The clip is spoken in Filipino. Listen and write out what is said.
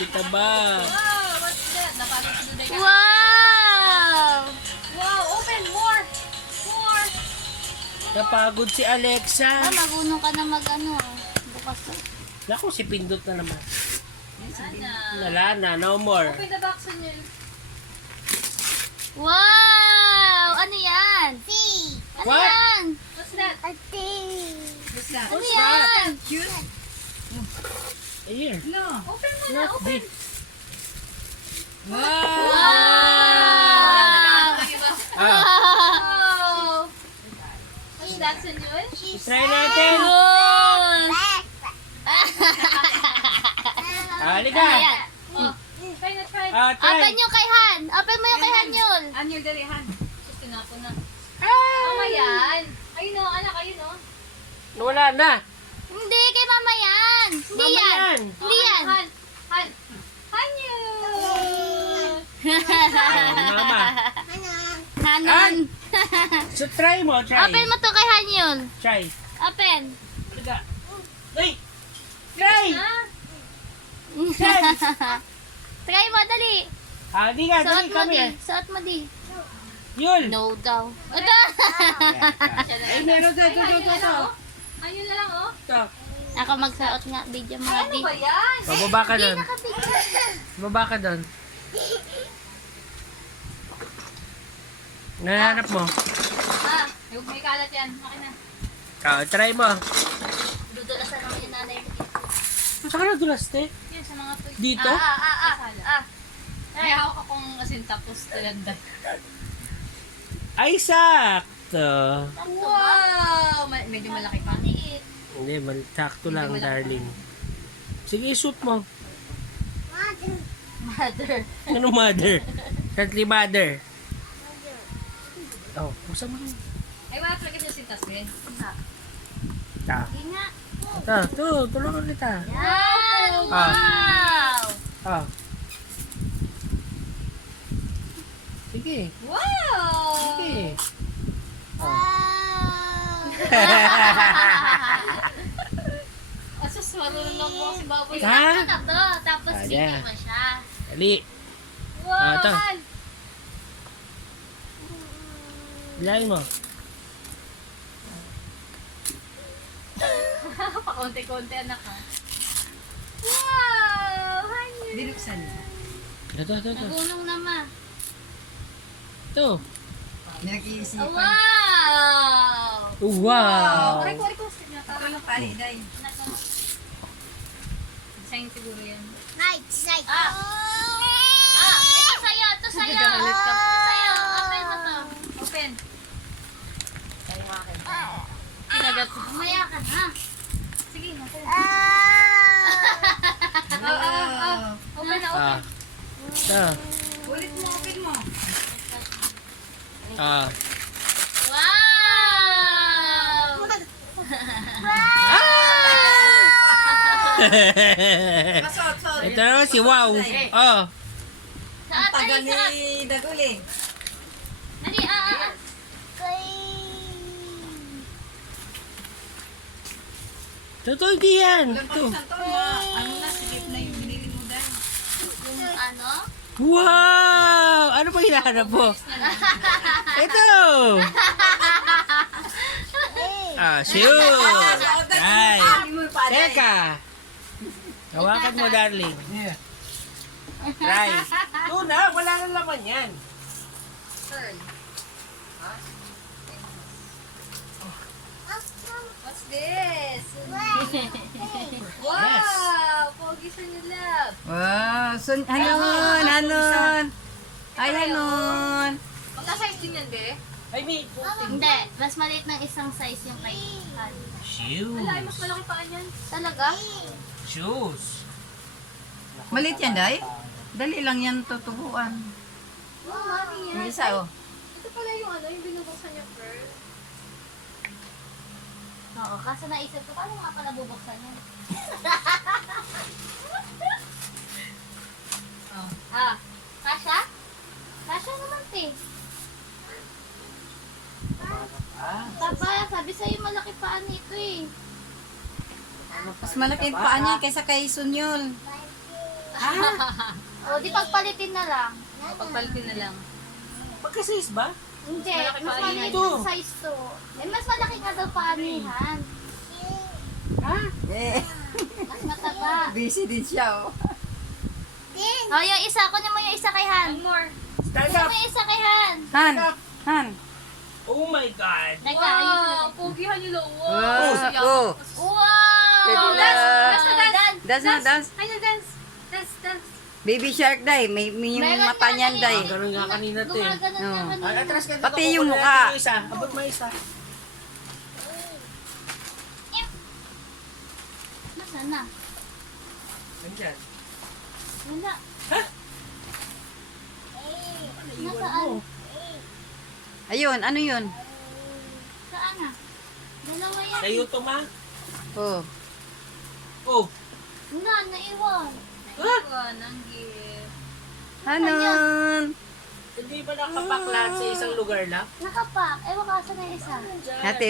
Kita ba? Wow, what's that? Napagod si Duday ka. Wow! Wow, open more. More. Napagod si Alexa. Maguno ka na mag-ano. Bukas to. Naku, si Pindot na naman. Sana. Wala na, no more. Open the box on you. Wow! Ano yan? Ano What? yan? What's that? What's that? Ano yan? Cute? Here. No. Open mo na, Not open. big. Wow! Wow! Ah, Wow! What's that, Senyor? try natin. Yun! Halika. Ano yan? Oh, try na, try. Try. Open yung kay Han. Open mo yung kay Han yun. Anyol dalihan. Sus, tinapo na. Mama yan. Ayun o, anak, ayun o. Wala na. Hindi, kay mama yan. Hindi Mama yan. yan. Hindi yan. Han. Han. Hanyo. Mama. Hanon. So try mo, try. Open mo to kay Han yun. Try. Open. Halika. Ay! Try! Ha? Try mo, dali. Di nga, Suot dali, mo come di. here. Suot mo di. Yun. No daw. Ito. Ay, meron dito, Ayun dito, na dito. lang, oh. Ayun na lang, oh. Ito. Ako magsuot nga. Video mo nga Ano di. ba yan? Bababa ka Hindi doon. nakabigyo. Bababa ka doon. Nahanap mo. Ah, may kalat yan. Akin na. Try mo. Dudulasan naman yung nanay mo dito. Saan ka nadulas, te? Yan, sa mga toys. Dito? Ay, hawak akong asin tapos talagdag. Ay, sakto. Wow! Medyo malaki pa. Maliit. Hindi, sakto lang, Hindi, wala darling. Sige, shoot mo. Mother. Ano, mother? Country mother. Oh, buksan mo. Ay, wala talaga siya sintas eh. Hindi nga. Tulungan kita. Yan. Wow. Ah. Sige. Wow! Sige. Asus, marunong na po si baboy. Ha? Ito na to. Tapos Ah, bigyan yeah. mo siya. Dali. Wow! Ito. Bilahin mo. Pakonti-konti anak ha. Wow! Hanyo! Binuksan niya. Ito. Nagunong naman. Ito. May nag-iisipan. Wow! Wow. Aray ko. Para ng pali, day. Sayang siguro yan. Ito sa'yo. Ito sa'yo. Nagagalit ka. Ito sa'yo. Open mo to. Open. Kinagat. Umaya ka na. Sige, open. Wow. Open na, open. Ito. Ulit mo, open mo. Wow! Masot. Ito naman si Wow. Oh. Saan? Tagal Dali, saan? ni Daguli. Dali, Totoo hindi yan. Ilang Ito. pagsan to, ano na, sigip na yung binili mo, day. Yung ano? Wow! Ano ba hinahanap mo? Ito! Shoot! Ay! Hindi mo pa, day. Teka! Hawakan mo, darling. Try. Ito na, wala nang laman yan. Turn. What's this? Wow! Pogi sa nilab. Wow, hanon. Ay, hanon. Magka-size din yan, be? Ay, may Hindi. Mas maliit ng isang size yung kay Han. Wala, ay mas shoes. malaki pa yan. Talaga? Shoes. Malit yan, day? Dali lang yan tutubuan. Wow, mami yan. Yung isa, oh. Ito pala yung ano, yung binubuksan niya first. Oo. Kaso naisip ko, paano nga pala bubuksan yan? Kasha? Kasha naman, te. Papa, sabi sa'yo malaki paan nito eh. Mas malaki yung paa niya kaysa kay Sunyol. O, di pagpalitin na lang. Pagpalitin na lang. Magka-size ba? Hindi, Malaki mas pa maliit ito. yung size to. Eh, mas malaki ka daw paanihan. Eh, Mas mataba. busy din siya, oh. O, yung isa. Kunin mo yung isa kay Han. One more. Stand Kunin up! mo yung isa kay Han. Han. Oh my God! Teka, ayusin Wow! natin. Pogihan nila. Wow. Wow! Oh. Wow! Teka. Dance na dance. Dance na, dance. Ay, dance! Dance, dance! Baby shark, day. May yung Meron mata na niyan, day. Ganun nga kanina to eh. Gumaganon Oo. nga kanina. Ay, atras ka dito. Pati Kukunin yung natin mukha. yung isa. Abot mo isa. Nasaan na? Nandyan. Wala. Ha? Nasaan? Ayun, ano yun? Saan na? Dalawa yan. Sa'yo to, ma. Oh. Oh. Na, naiwan. Naiwan ang gift. Hanon. Hindi ba nakapaklat sa isang lugar lang? Nakapak. Ewan ka, saan na yung isa? Ate,